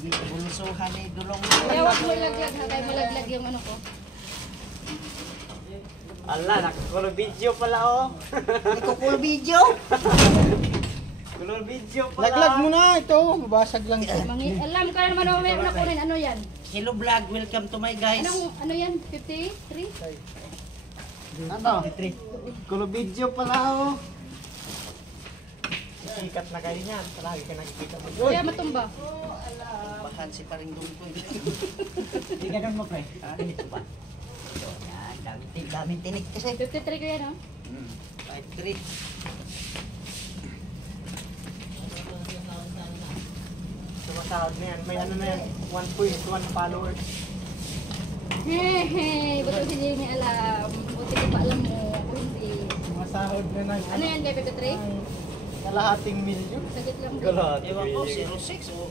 Bulusuhan ni Dulong. Kaya huwag mo ilaglag ha, kaya malaglag yung ano ko. Ala, nakakulong video pala oh. Nagkukulo video. Kulong video pala. Laglag mo na ito. Mabasag lang ito. Alam ka naman mamaya na kunin. Ano yan? Hello vlog, welcome to my guys. Ano yan? 53? Ano? Kulong video pala oh. Sikat na kayo niyan. Palagi ka nakikita mo. Kaya matumba. Bahan si paring Dungkoy. Hindi ganun mo pre. Dito ba? Yan, daming tinik kasi. 53 ko yan ha? 5-3. Sumasahod na yan. May ano na yan. 1.1 followers. Hehe, ba't hindi niya alam? Buti di pa alam mo. Hindi. Sumasahod na ng Ano yan kay 53? kalahating milyon. Sagit lang. Kalahating Ewan ko, milyon. 06 o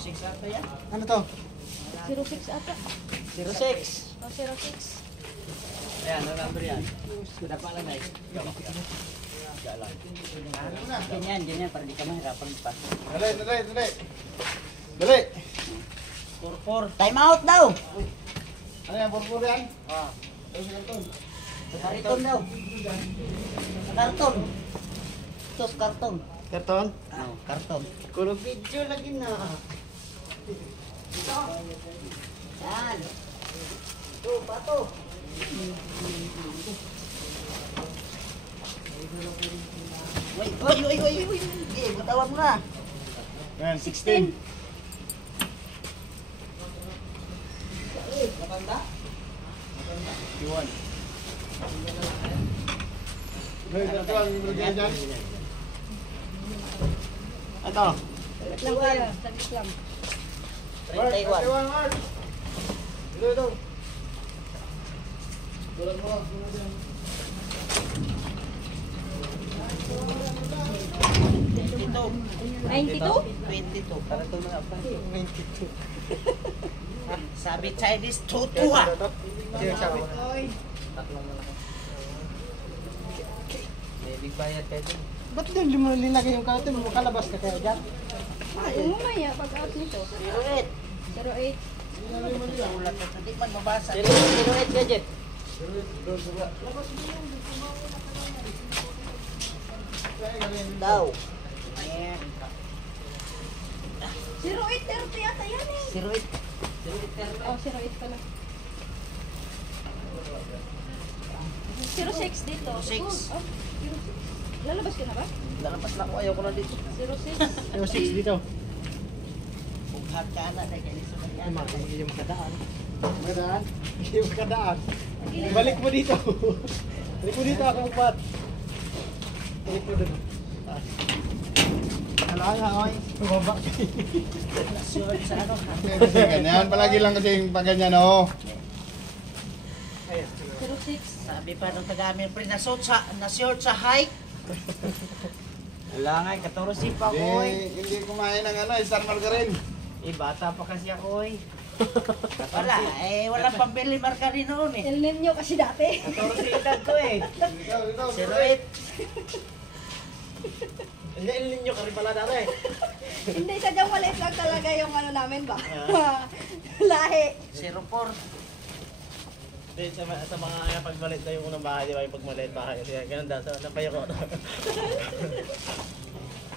06 ata yan. Ano to? 06 ata. 06. O 06. Ayan, ang number yan. Sudah pa lang ay. Ganyan, para di ka mahirapan pa. Dali. Dali. 4-4. Time out daw! Ano yan? Purpur yan? Karton daw. Karton. Ito, karton. Karton? Karton. Kulong video lagi na. Yan. Ito, pato. Uy. Okay, matawan mo na. Yan, 16. Matanda? 51. Hey, karton. Ilagay dyan. Ito. Sagit lang kaya. Sagit lang. 31. Mark. Ito. Ito. 92? 22. Para ito mga pa. 92. Sabi Chinese, tutuwa. Sino sabi? Tatlong malaki. May big bayad kayo dun. Ba't din mo linagay yung karton? Makalabas ka kaya dyan? Ay, umaya pag-out nito. 08. 08. Ulat na hindi man mabasa. 08 gadget. Daw. 0830 ata yan eh. 08. Oh, 08 pala. 06 dito. 06. Oh, 06. Lalabas ka na ba? Lalapas na ako, ayaw ko na dito. 06. Yung 6 dito. Bughat ka na, dahil ganito sa Ay, kanya. Mark, hindi yung makadaan. Makadaan? Hindi yung makadaan. Balik mo dito. Balik mo dito ako magpat. Balik mo dito. Kailangan oy. Bumaba ka. Sure sa ano. Kasi ganyan, palagi lang kasi yung pag ganyan, oh. 06. Sabi pa nung taga-amin, pre, na-short sa height. Wala nga, 14 pa ako eh. Hindi kumain ng ano, Star Margarine. Bata pa kasi ako eh. Wala, walang pambili margarine noon eh. El Nino kasi dati. 14 edad ko eh. Dito. 08. Hindi ninyo ka rin pala dati. Hindi, sadyang maliit lang talaga yung ano namin ba? Lahi. 04. Hindi, sa mga pagmalit na yung unang bahay, di ba yung pagmalit bahay. Kasi ganun daw, napayo ko.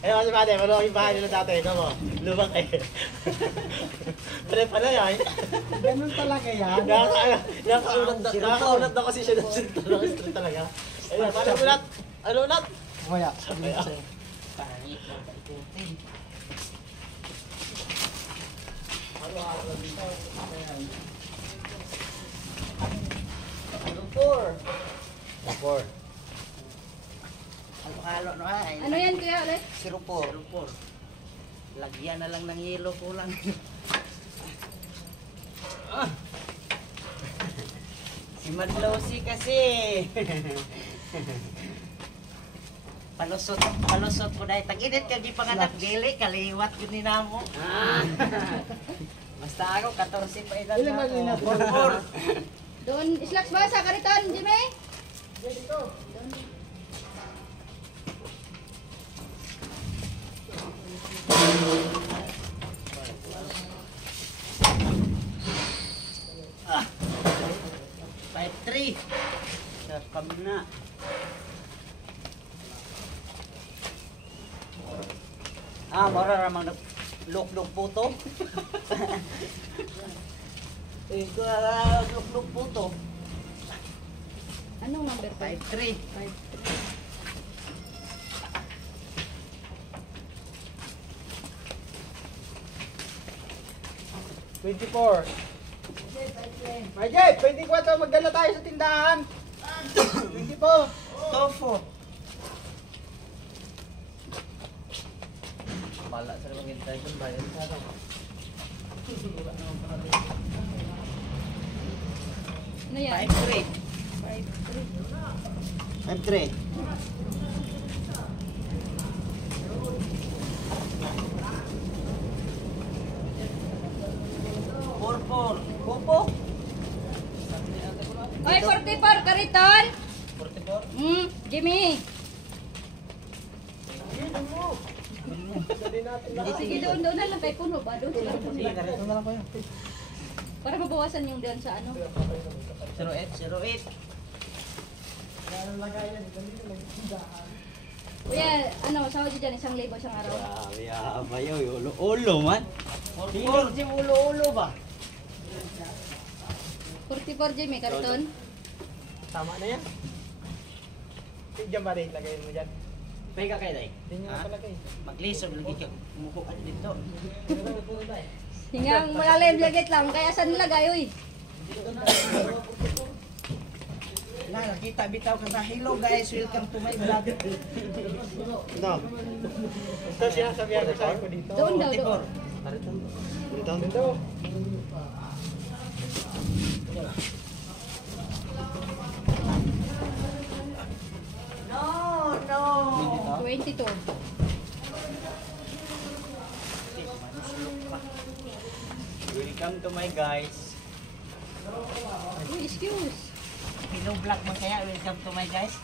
Ayun kasi pati, maluwag yung bahay nila dati, ikaw mo, lubak eh. Pala pala yan. Ganun talaga yan. Nakakaunat na kasi siya ng street talaga. Ayun, paano ulat? Ano ulat? Kaya, sabi ko sa'yo. Pangit mo ba ikutin? Four. Halo-halo no ay. Ano yan kuya ulit? 04. Lagyan na lang ng yelo kulang. Si Manlosi kasi. Palusot ko dahil tag-init ka di panganak dili kaliwat yun ni namo. Basta ako, 14 pa edad Ilan na man ako. yun? Doon, slacks ba sa kariton, Jimmy? Kami na. Mara ramang luk-luk po to. Luk-luk po to. Anong number 5? 5-3. 24. May Jay, 24 magdala tayo sa tindahan. 24. Tofu. Pala sa maghintay kung bayan sa ano. Ano yan? 5-3. 5-3. Popo. Oy, 44, kariton! 44. Jimmy! Dali natin Oh, sige, doon na lang kay Puno ba? Doon sila. Sige, karito na lang ko yun. Para mabawasan yung doon sa ano. 08. Kuya, ano, sahod dyan, 1,000 isang araw. Bayo, ulo man. 44 si ulo ba? 44, Jimmy, kariton. Tama na yan. Diyan ba rin, lagay mo dyan. Pega kayo dai. Diyan nyo palagay. Maglisod lagi ka. Muko ka dito. Hingang malalim lagit lang, kaya saan nilagay, uy? Nakita bitaw ka sa hello guys, welcome to my vlog. Ito. Ito siya, sabihan ko sa ko dito. Doon daw, doon. 44. Dito. Dito. No. 22. Welcome to my guys. Uy, excuse. Hello vlog mo kaya, welcome to my guys.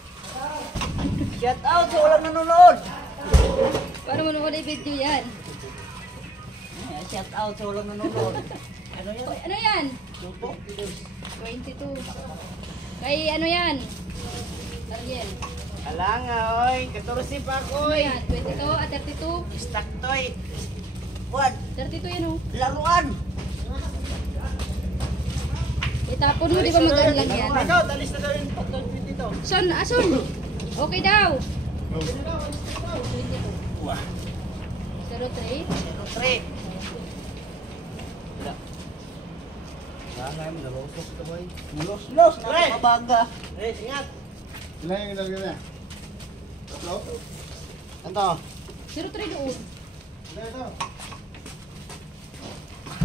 Shout out sa walang nanonood. Paano mo naman i-video yan? Shout out sa walang nanonood. Ano yan? Uy, ano yan? Tupo? 22. Kay ano yan? Ariel. Alanga, oy. 14 pa ako, Ano oy. yan? 22 at 32? Stock toy. What? 32 yan, oh. Laruan. Itapon mo, di ba magaan lang yan? Ikaw, talis na daw yung pagkakit dito. Son, ason! Okay daw. 22. Wah. 03. 03. Wala. Wala mo, nalusok ito, boy. Los, nakakabaga. Eh, ingat. Ilan yung nilagay niya? Tatlo? Ano? 03 doon. Ilan ito?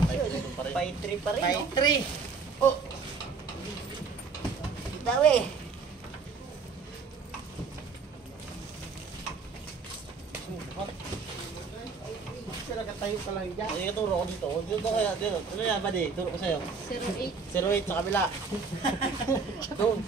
5-3 pa rin. 5-3. Oh. Dawi. Sila katayo ka lang dyan. Ay, turo ko dito. Dito kaya, dito. Ano yan, buddy? Turo ko sa'yo. 08. 08 sa kabila. Doon.